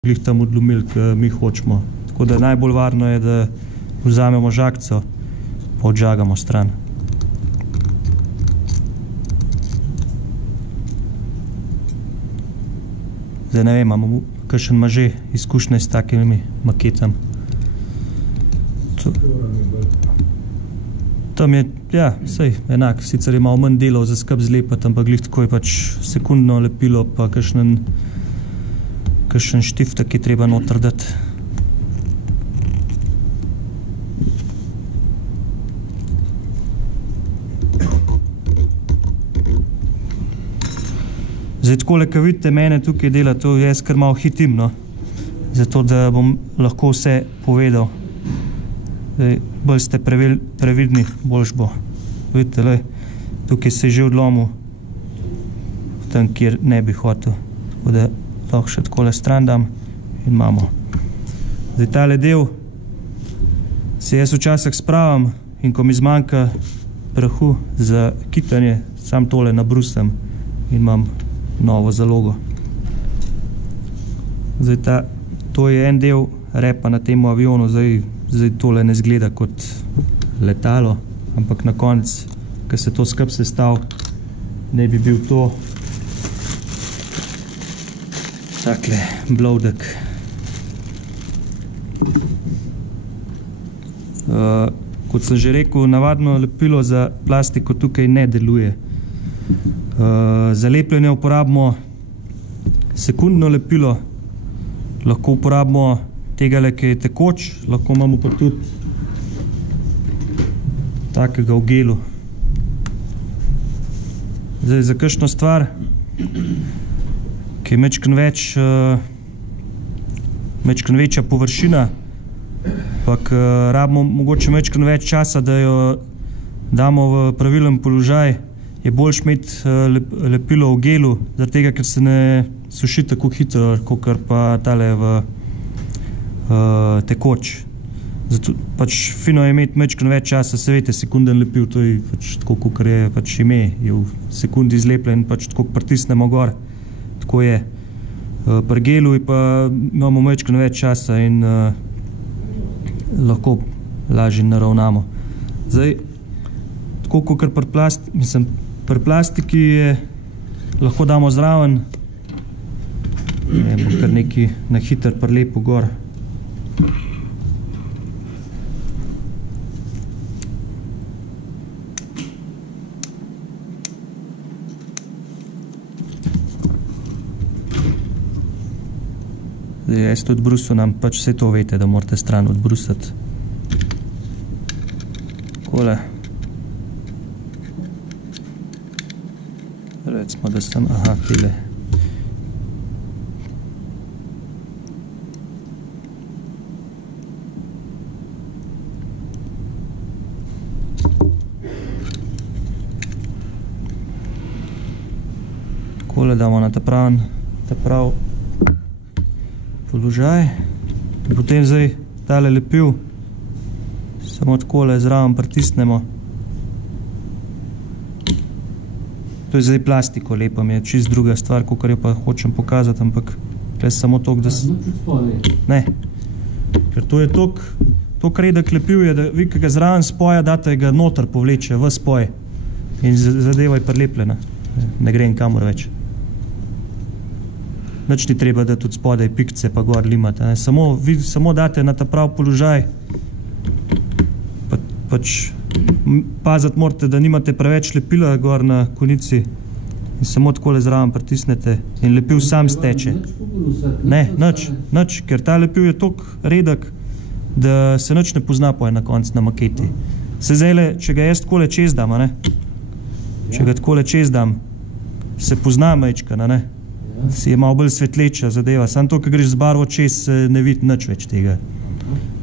glih tam odlomili, ki mi hočemo. Tako da najbolj varno je, da vzamemo žagco, pa odžagamo stran. Zdaj ne vem, imamo kakšen ima že izkušnje s takimi maketami. Tam je, ja, sej, enak, sicer je malo manj delov za skup zlepati, ampak glih tako je pač sekundno lepilo, pa kakšen štiftek, ki je treba noter dati. Zdaj, takole, ko vidite mene tukaj dela, to jaz kar malo hitim, no. Zato, da bom lahko vse povedal. Zdaj, bolj ste previdni, boljš bo. Vidite, lej, tukaj se je že odlomil, tam, kjer ne bi hotel. Tako da lahko še takole stran dam in imamo. Zdaj, tale del se jaz včasih spravim in ko mi zmanjka prahu za kitanje, sam tole nabrusam in imam novo zalogo. Zdaj, to je en del repa na tem avionu, zdaj tole ne zgleda kot letalo, ampak na konec, ko se to skup sestav, ne bi bil to takle blowdek. Kot sem že rekel, navadno lepilo za plastiko tukaj ne deluje. Za lepljenje uporabimo sekundno lepilo, lahko uporabimo tegale, ki je tekoč, lahko imamo pa tudi takega v gelu. Zdaj, za kakšno stvar, ki je mečkan večja površina, pa rabimo mogoče mečkan več časa, da jo damo v pravilen položaj, je boljš imeti lepilo v gelu, zaradi tega, ker se ne suši tako hitro, kakor pa tale v tekoč. Zato pač fino je imeti mečkan več časa, se veste, sekunden lepil, to je pač tako, kakor je pač ime, je v sekundi izlepljen, pač tako pritisnemo gor, tako je. Pri gelu pa imamo mečkan več časa in lahko lažje naravnamo. Zdaj, tako kakor pri plastiki je, lahko damo zraven, bo kar nekaj na hiter prilepo gor. Zdaj, jaz to odbrusil, nam pač vse to vete, da morate stran odbrusati. Takole. Recimo, da sem, aha, tile. Takole damo na ta prav položaj. Potem zdaj tale lepil samo takole zraven pritisnemo. To je zdaj plastiko lepam, je čist druga stvar, kakor jo pa hočem pokazati, ampak tukaj samo toliko, da ne. Ker to je toliko redek lepil je, da vi, ki ga zraven spoja, date ga noter povleče, v spoj. In zadeva je prilepljena. Ne gre nikamor več. Nič ni treba, da tudi spodaj pikce pa gor limate. Vi samo date na ta prav položaj, pač paziti morate, da nimate preveč lepila gor na konici in samo takole zraven pritisnete in lepil sam steče. Ne, nič, ker ta lepil je toliko redek, da se nič ne pozna poje na konc na maketi. Se zdajle, če ga jaz takole čez dam, če ga takole čez dam, se pozna majčkana, si je malo bolj svetleča zadeva, samo to, ko greš z barvo čez, ne vidi nič več tega.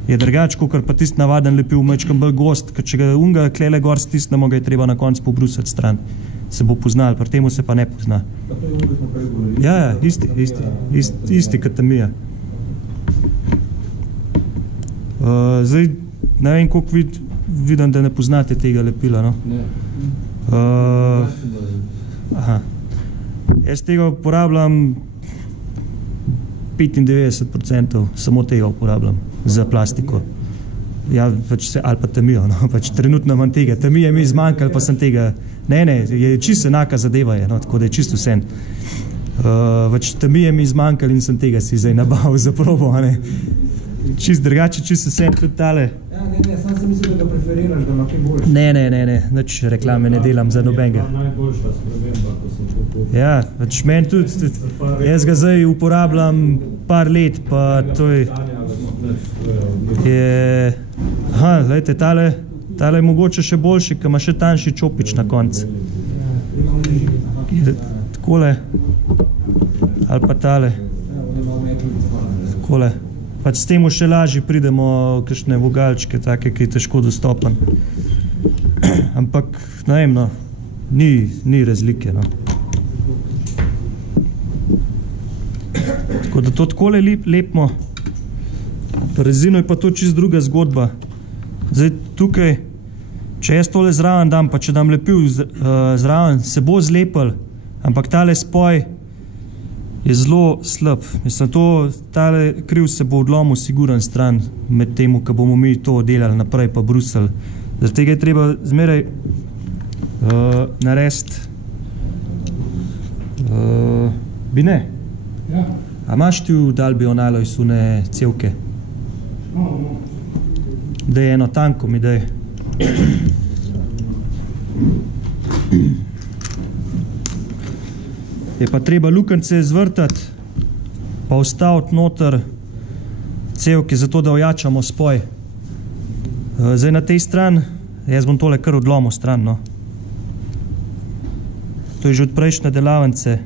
Je drugač, kakor pa tisti navaden lepil majčkan bolj gost, ker če ga unga klele gor stisnemo, ga je treba na konc pobrusati stran. Se bo poznal, pri temu se pa ne pozna. Ja, isti kot tamija. Zdaj, ne vem, koliko vidim, da ne poznate tega lepila, no? Ne. Aha. Jaz tega uporabljam 95% samo tega uporabljam za plastiko. Ja, pač se, ali pa temijo, no, pač trenutno imam tega. Temije mi zmanjkalo, pa sem tega. Ne, je čisto enaka zadeva je, no, tako da je čisto vse. Pač temije mi zmanjkalo in sem tega si zdaj nabavil za probo, ne. Čist drugače, čisto vse, tudi tale. Ja, ne, sam sem mislil, da ga preferiraš, da ima kaj boljše. Ne, nič reklame ne delam za nobenega. To je najboljša sprememba, ko sem kupil. Ja, pač meni tudi, jaz ga zdaj uporabljam par let, pa to je... Aha, gledajte, tale je mogoče še boljši, ker ima še tanjši čopič na koncu. Takole, ali pa tale. Takole. Pač s temu še lažje pridemo kakšne vogalčke, take, ki je težko dostopen. Ampak, ne vem, no, ni razlike, no. Tako da to takole lepimo. Rezino je pa to čisto druga zgodba. Zdaj tukaj, če jaz tole zraven dam, pa če dam lepil zraven, se bo zlepil, ampak tale spoj je zelo slab. Mislim, tale kriv se bo odlomil siguren stran med temu, ko bomo mi to delali naprej pa brusili. Zaradi tega je treba zmeraj narediti. Bine? Ja. A imaš ti v Dalbion Alloys une cevke? Daj eno tanko mi daj. Je pa treba lukance zvrtati, pa vstaviti noter cevke, zato da ojačamo spoj. Zdaj na tej stran, jaz bom tole kar odlomil stran, no. To je že od prejšnje delavnice.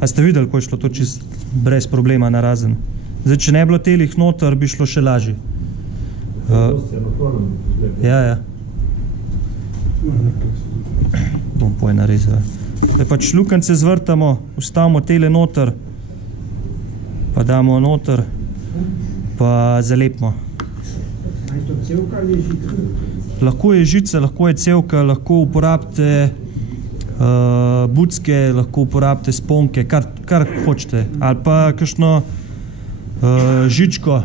A ste videli, ko je šlo to čist brez problema narazen? Zdaj, če ne bilo telih noter, bi šlo še lažje. Ja. Bom poj narezal. Pač lukance zvrtamo, vstavimo tele noter, pa damo noter, pa zalepimo. Je to cevka ali je žica? Lahko je žica, lahko je cevka, lahko uporabite bucke, lahko uporabite sponke, kar hočete. Ali pa kakšno žičko,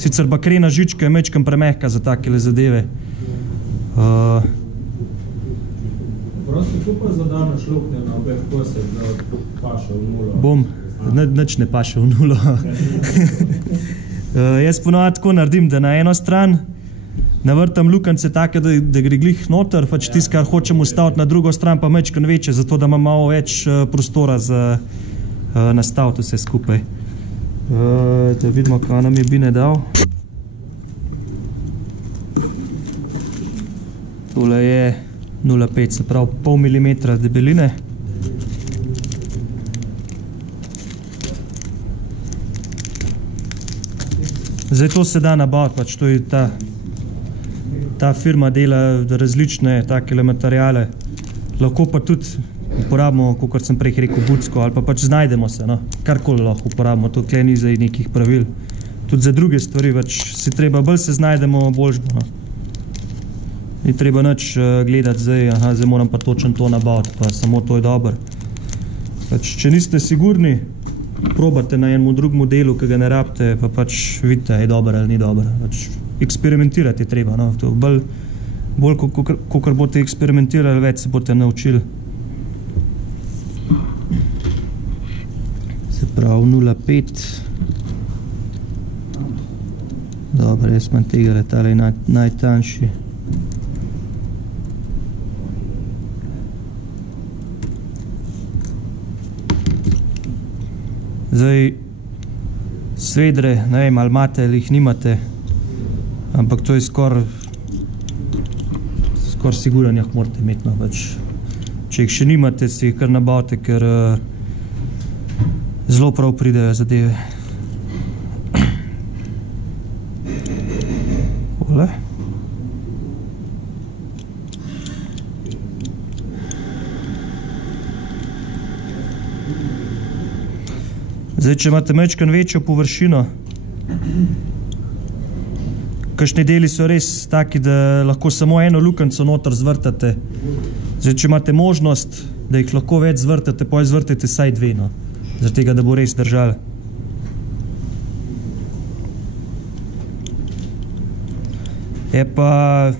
sicer bakrena žička je mečkam premehka za takele zadeve. Prosti, ko pa zadane šlukne na obeh kosek, da paše v nulo? Bom, nič ne paše v nulo. Jaz ponovno tako naredim, da na eno stran navrtam lukance take, da gre glih noter, pač tisto, kar hočem ustaviti na drugo stran, pa mečkan večje, zato da imam malo več prostora za nastaviti vse skupaj. Da vidimo, kaj nam je Bine dal. Tole je 0,5, se pravi pol milimetra debeline. Zdaj to se da nabaviti, pač to je ta firma dela različne takele materijale. Lahko pa tudi uporabimo, kot sem prej rekel, bucko, ali pa pač znajdemo se, no. Karkoli lahko uporabimo, to tle ni zdaj nekih pravil. Tudi za druge stvari, pač si treba, bolj se znajdemo, boljš bo, no. Ni treba nič gledati zdaj, aha, zdaj moram pa točno to nabaviti, pa samo to je dobro. Pač, če niste sigurni, probate na enem drugem delu, ki ga ne rabite, pa pač vidite, je dobro ali ni dobro. Pač eksperimentirati je treba, no. Bolj, kakor boste eksperimentirali, več se boste naučili. Se pravi 0,5. Dobro, jaz imam tega, tale je najtanjši. Zdaj, svedre, ne vem, ali imate ali jih nimate, ampak to je skoraj siguran, jih morate imeti, no, pač. Če jih še nimate, si jih kar nabavite, ker zelo prav pridejo zadeve. Tole. Zdaj, če imate mečkan večjo površino, kakšni deli so res taki, da lahko samo eno lukenco noter zvrtate. Zdaj, če imate možnost, da jih lahko več zvrtate, potem zvrtate vsaj dve, no. Zaradi tega, da bo res držali. Je pa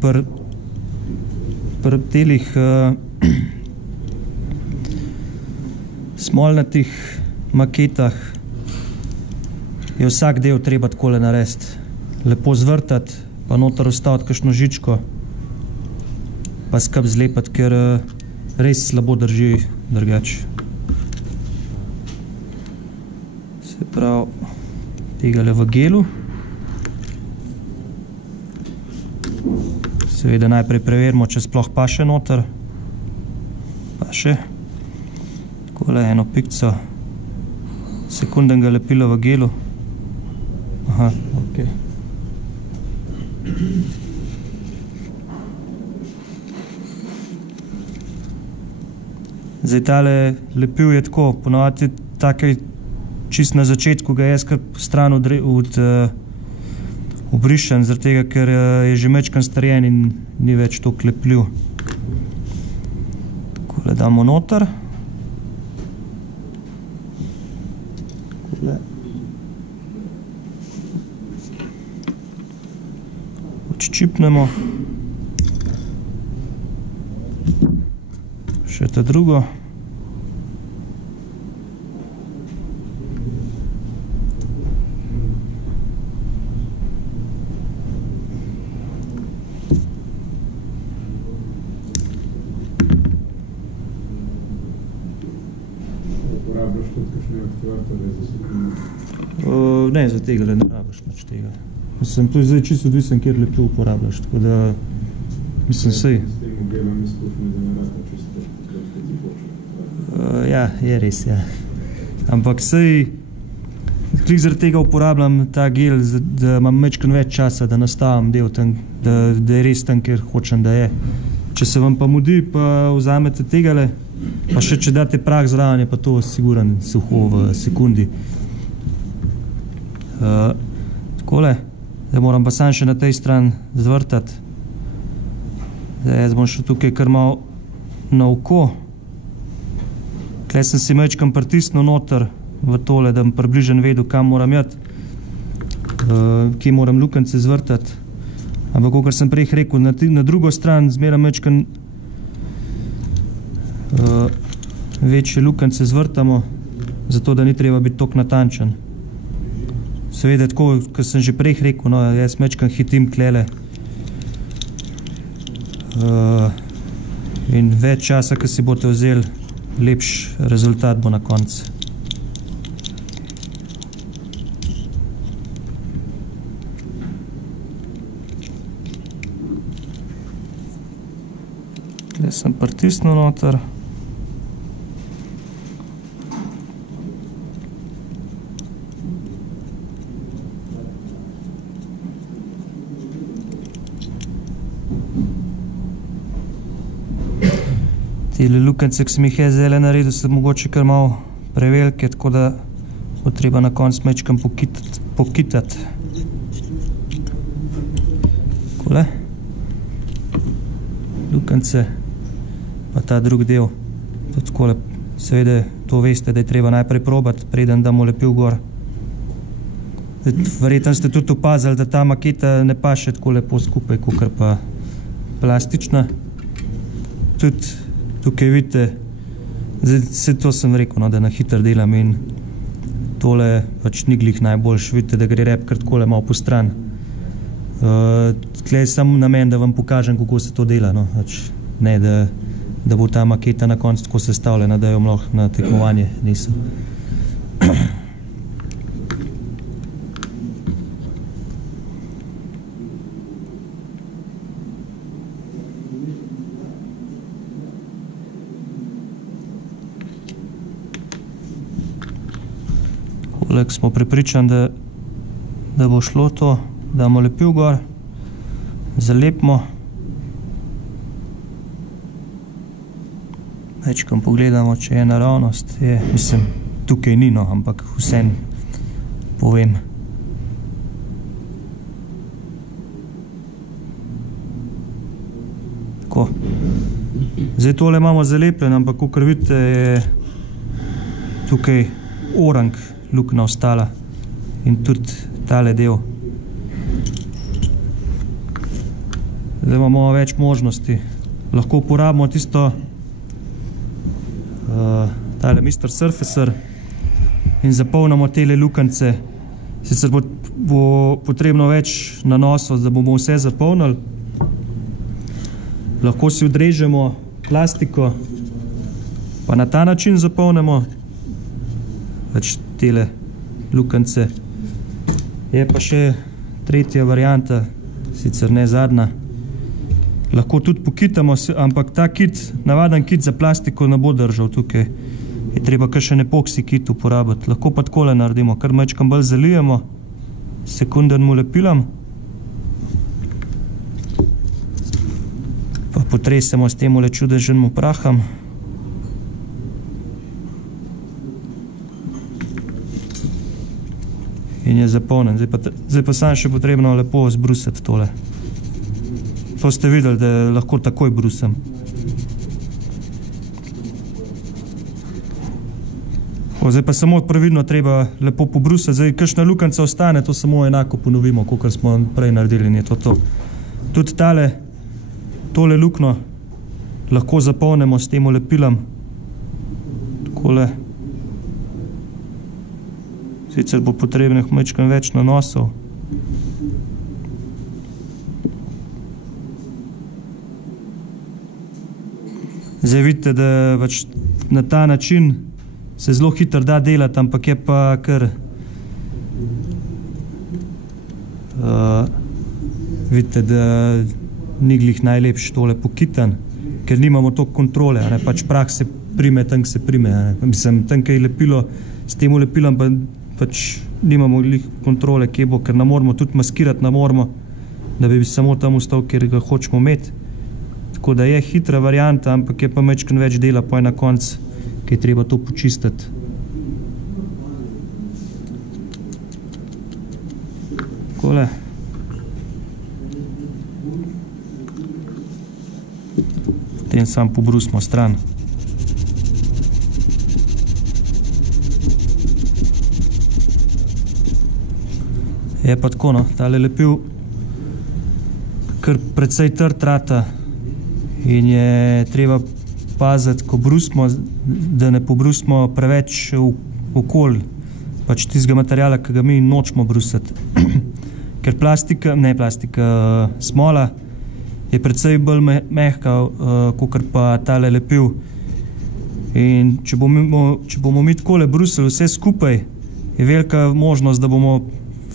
pri telih smolnatih maketah je vsak del treba takole narediti. Lepo zvrtati, pa noter ustaviti kakšno žičko, pa skup zlepati, ker res slabo drži drugače. Se pravi, tegale v gelu. Seveda najprej preverimo, če sploh paše noter. Paše. Takole eno pikco sekundnega lepila v gelu. Aha, ok. Zdaj tale lepil je tako, ponovati takaj čist na začetku ga jaz kar stran obrišen, zaradi tega, ker je že mečkan starjen in ni več toliko lepljiv. Takole damo noter. Takole. Odščipnemo. Še ta drugo. Uporabljaš tudi kakšne aktivatorje za sekundo? Ne, za tega ne rabiš nič tega. Mislim, to je zdaj čisto odvisen, kjer lepil uporabljaš, tako da mislim, sej. S tem modelom izkušnje, da ne rata čisto takrat, kot ti hoče. Ja, je res, ja. Ampak sej, klik zaradi tega uporabljam ta gel, da imam mečkan več časa, da nastavim del tam, da je res tam, kjer hočem, da je. Če se vam pa mudi, pa vzamete tegale, pa še če date prah zraven, je pa to siguran suho v sekundi. Takole. Zdaj moram pa sam še na tej strani zvrtati. Zdaj jaz bom še tukaj kar malo na oko. Tukaj sem si mečkam pritisnil noter v tole, da bom približen vedel, kam moram jati, kje moram lukance zvrtati. Ampak, kakor sem prej rekel, na drugo stran zmeram mečkam večje lukance zvrtamo, zato da ni treba biti toliko natančen. Seveda tako, kot sem že prej rekel, no, jaz mečkam hitim tlele. In več časa, ko si boste vzeli, lepši rezultat bo na koncu. Tukaj sem pritisnil noter. Tele lukance, ki sem jih jaz zdaj naredil, so mogoče kar malo prevelike, tako da bo treba na koncu mečkam pokitati. Takole. Lukance, pa ta drug del. Tudi takole, seveda to veste, da je treba najprej probati, preden damo lepil gor. Verjetno ste tudi opazili, da ta maketa ne paše tako lepo skupaj, kakor pa plastična. Tudi tukaj vidite, zdaj to sem rekel, no, da na hitro delam in tole pač ni glih najboljš. Vidite, da gre rep kar takole malo po stran. Tukaj je samo namen, da vam pokažem, kako se to dela, no. Ne, da bo ta maketa na koncu tako sestavljena, da jo lahko na tekmovanje nisem. Ko smo prepričani, da bo šlo to, damo lepil gor, zalepimo. Večkrat pogledamo, če je naravnost. Mislim, tukaj ni, no, ampak vsem povem. Tako. Zdaj tole imamo zalepljen, ampak kakor vidite, je tukaj orang luknja ostala in tudi tale del. Zdaj imamo več možnosti. Lahko uporabimo tisto tale Mr. Surfacer in zapolnimo tele lukance. Sicer bo potrebno več nanosov, da bomo vse zapolnili. Lahko si odrežemo plastiko, pa na ta način zapolnimo več tele lukance. Je pa še tretja varianta, sicer ne zadnja. Lahko tudi pokitamo, ampak ta kit, navaden kit za plastiko ne bo držal tukaj. Je treba kakšen epoksi kit uporabiti. Lahko pa takole naredimo, kar majčkam bolj zalijemo s sekundarnim lepilom. Pa potresemo s tem čudežnim prahom. In je zapolnen. Zdaj pa samo še potrebno lepo zbrusiti tole. To ste videli, da lahko takoj brusem. Zdaj pa samo pravilno treba lepo pobrusiti. Zdaj, kakšna lukanca ostane, to samo enako ponovimo, kakor smo prej naredili. Je to. Tudi tole lukno lahko zapolnimo s tem lepilom. Takole. Sicer bo potrebnih majčkam več nanosov. Zdaj vidite, da na ta način se zelo hitro da delati, ampak je pa kar vidite, da ni glih najlepši tole pokitan, ker nimamo toliko kontrole, pač prah se prime, tam se prime. Mislim, tam kaj lepilo, s tem lepilom pa pač nimamo glih kontrole, kje bo, ker ne moramo tudi maskirati, ne moramo, da bi samo tam ostal, kjer ga hočemo imeti. Tako da je hitra varianta, ampak je pa majčkam več dela pa je na koncu, ki je treba to počistiti. Takole. Potem sam pobrusimo stran. Je pa tako, no, tale lepil kar precej trd rata in je treba paziti, ko brusimo, da ne pobrusimo preveč okoli pač tistega materijala, ki ga mi nočemo brusiti. Ker smola je precej bolj mehka, kakor pa tale lepil. In če bomo mi takole brusili vse skupaj, je velika možnost, da bomo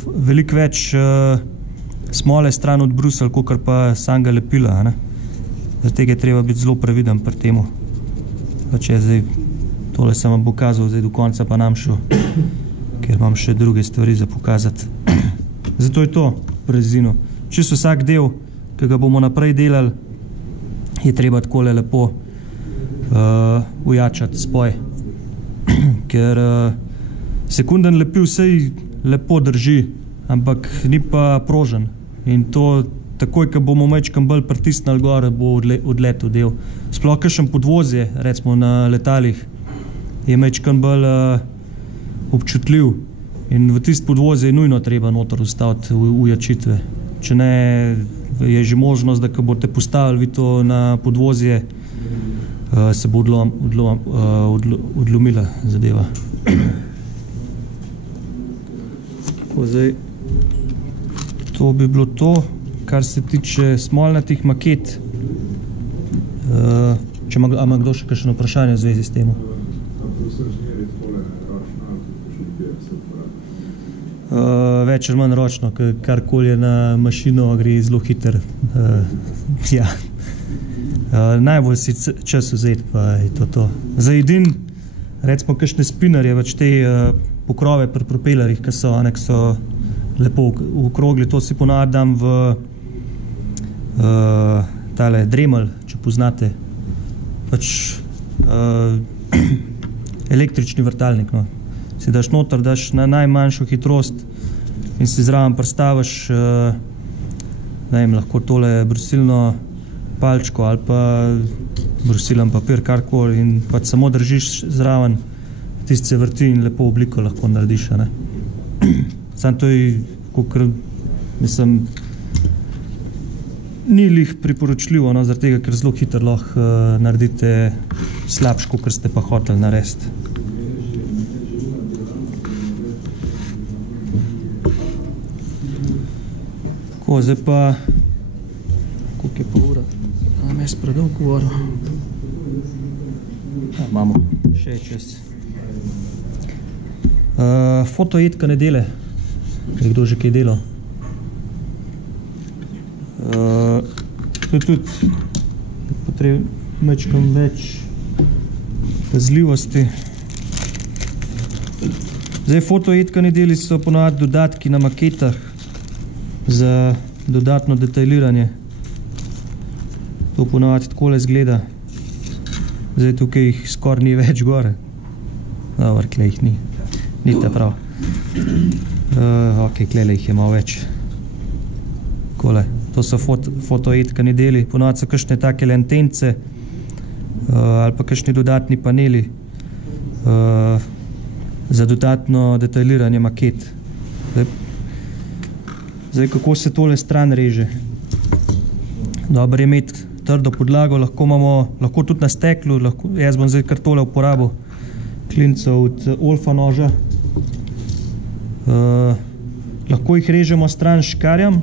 veliko več smole stran odbrusili, kakor pa samega lepila. Zaradi tega je treba biti zelo previden pri temu. Tole sem vam pokazal, zdaj do konca pa nam šel, ker imam še druge stvari za pokazati. Zato je to pri rezinu. Čisto vsak del, ki ga bomo naprej delali, je treba takole lepo ujačati spoj. Ker sekunden lepil vsej lepo drži, ampak ni pa prožen. In to takoj, ko bomo majčkam bolj pritisnili gor, bo odletel del. Sploh kakšen podvozje, recimo na letalih, je majčkam bolj občutljiv. In v tist podvozje je nujno treba noter ustaviti ujačitve. Če ne, je že možnost, da ko boste postavili vi to na podvozje, se bo odlomila zadeva. Tako, zdaj, to bi bilo to, kar se tiče smolnatih maket. Če ima kdo še kakšno vprašanje v zvezi s tem? Več ali manj ročno, karkoli je na mašino, gre zelo hiter. Najbolj si čas vzeti, pa je to. Za edin, recimo kakšne spinnerje, te pokrove pri propelerjih, ki so lepo okrogli, to si ponavadi dam v tale Dremel, če poznate, električni vrtalnik. Si daš noter, daš na najmanjšo hitrost in si zraven prestaviš lahko tole brusilno palčko ali pa brusilen papir, karkoli, in pač samo držiš zraven, tist se vrti in lepo obliko lahko narediš. Sam to je, kakor, mislim, ni lih priporočljivo, no, zaradi tega, ker zelo hitro lahko naredite slabš, kot ste pa hoteli narediti. Tako, zdaj pa, koliko je pa ura? Imam jaz predolg govoril. Imamo, še je čas. Fotojedka nedele. Je kdo že kaj delal? To je tudi potrebno mečkam več pazljivosti. Zdaj, fotojedka nedeli so ponovadi dodatki na maketah za dodatno detaljiranje. To ponovadi takole izgleda. Zdaj, tukaj jih skoraj ni več gore. Dobar, tle jih ni. Ni ta prav. Ok, tle jih je malo več. Takole. To so fotojedkani deli. Ponovadi so kakšne take lentence ali pa kakšni dodatni paneli za dodatno detaljiranje maket. Zdaj, kako se tole stran reže? Dobro je imeti trdo podlago, lahko tudi na steklu, jaz bom zdaj kar tole uporabil klinco od Olfa noža. Lahko jih režemo stran s škarjam,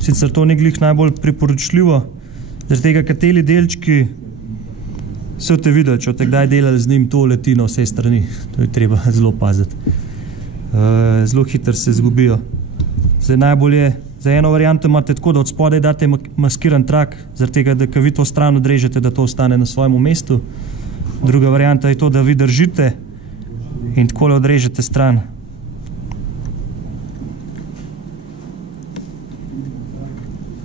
sicer to ni glih najbolj priporočljivo, zaradi tega, ker teli delčki so te videli, če te kdaj delali z njim, to leti na vse strani. To je treba zelo paziti. Zelo hitro se zgubijo. Zdaj najbolj je, za eno varianto imate tako, da od spodaj date maskiran trak, zaradi tega, da ko vi to stran odrežete, da to ostane na svojemu mestu. Druga varianta je to, da vi držite in takole odrežete stran.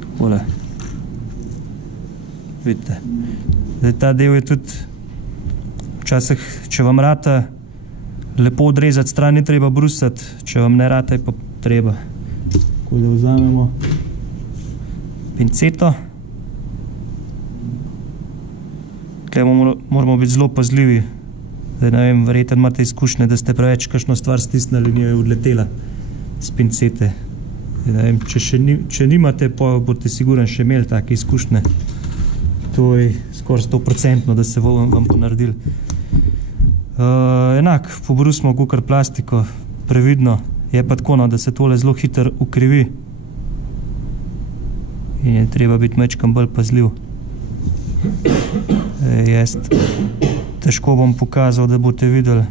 Takole. Vidite. Zdaj, ta del je tudi včasih, če vam rata lepo odrezati stran, ni treba brusati, če vam ne rata, je pa treba. Tako da vzamemo pinceto. Tukaj moramo biti zelo pazljivi. Zdaj, ne vem, verjetno imate izkušnje, da ste preveč kakšno stvar stisnili in jo je odletela z pincete. Zdaj, ne vem, če nimate, pa boste sigurno še imeli take izkušnje. To je skoraj 100%, da se vam ponaredili. Enak, pobrusimo kakor plastiko, previdno. Je pa tako, da se tole zelo hitro ukrivi in je treba biti mečkam bolj pazljiv. Jaz težko bom pokazal, da boste videli.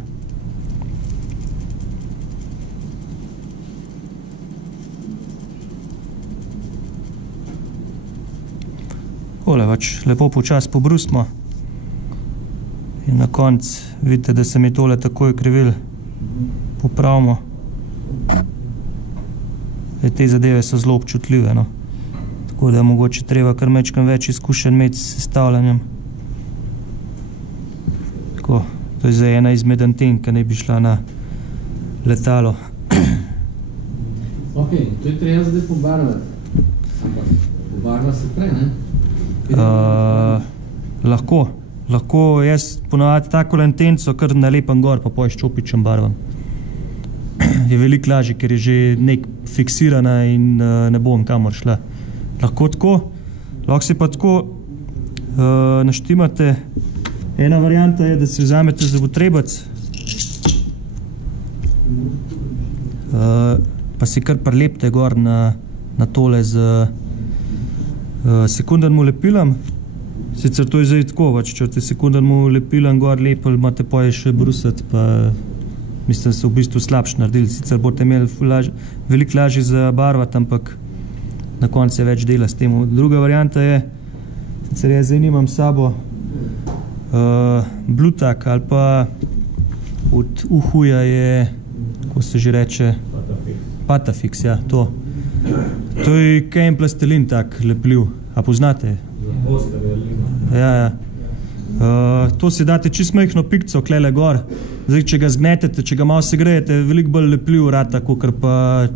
Tole pač lepo počas pobrusimo in na koncu vidite, da se mi tole takoj ukrivili. Popravimo. Te zadeve so zelo občutljive, no. Tako da je mogoče treba kar mečkam več izkušenj imeti s sestavljanjem. Tako, to je zdaj ena izmed anten, ki ne bi šla na letalo. Ok, to je treba zdaj pobarvati. Ampak pobarva se prej, ne? Lahko jaz ponavadi tako lentenco kar nalepam gor, pa pojš čopičem barvam. Je veliko lažje, ker je že nek fiksirana in ne bom kamor šla. Lahko tako, lahko se pa tako naštimate. Ena varianta je, da si vzamete zobotrebac, pa si kar prilepte gor na tole z sekundarnim lepilom. Sicer to je zdaj tako, če te sekundarnim lepilom gor lepili, imate pa še brusati, pa mislim, da so v bistvu slabš naredili. Sicer boste imeli veliko lažje zabarvati, ampak na koncu je več dela s tem. Druga varianta je, sicer jaz zdaj nimam s sabo blutak ali pa od Uhuja je, kako se že reče? Patafix, ja, to. To je kaj en plastelin tak lepljiv. A poznate? Ja. To si date čisto majhno pikco klele gor. Zdaj, če ga zgnetete, če ga malo segrejete, veliko bolj lepljiv rata, kakor pa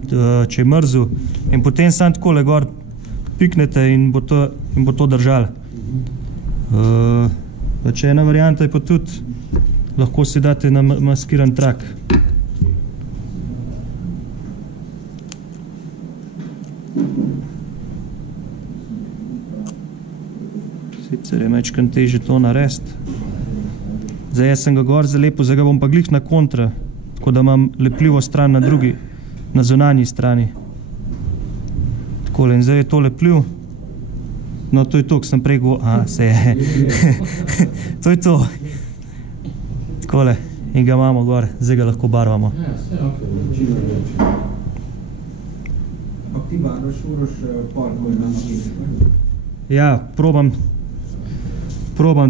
če je mrzel. In potem sam takole gor piknete in bo to držalo. Če ena varianta je pa tudi, lahko si date na maskiran trak. Sicer je mečkrat težje to narediti. Zdaj jaz sem ga gor zalepil, zdaj ga bom pa glih na kontra, tako da imam lepljivo stran na drugi, na zunanji strani. Takole, in zdaj je to lepljiv. No, to je to, ko sem prej govoril. Aha, se je. To je to. Takole, in ga imamo gor, zdaj ga lahko barvamo. Ja, vse večino reče. Ampak ti barvaš Uroš pol, ko imamo nekaj. Ja, probam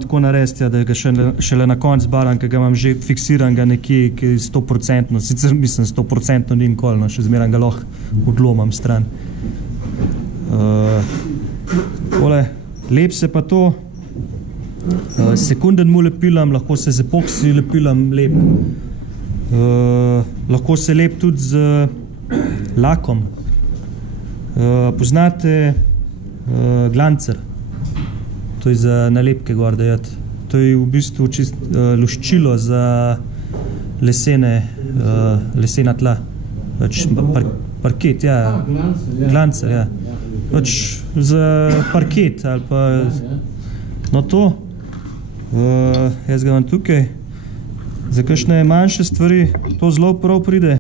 tako narediti, ja, da ga šele na konc baram, ker ga imam že fiksiran ga nekje, ki je 100%, sicer mislim 100% ni nikoli, no, še zmeraj ga lahko odlomam stran. Tole, lep se pa to, sekunden mu lepilam, lahko se z epoksi lepilam lep. Lahko se lep tudi z lakom. Poznate glancer? To je za nalepke gor dajati. To je v bistvu čist luščilo za lesena tla. Parket, ja. Glancer, ja. Za parket ali pa... No to, jaz ga imam tukaj. Za kakšne manjše stvari to zelo prav pride.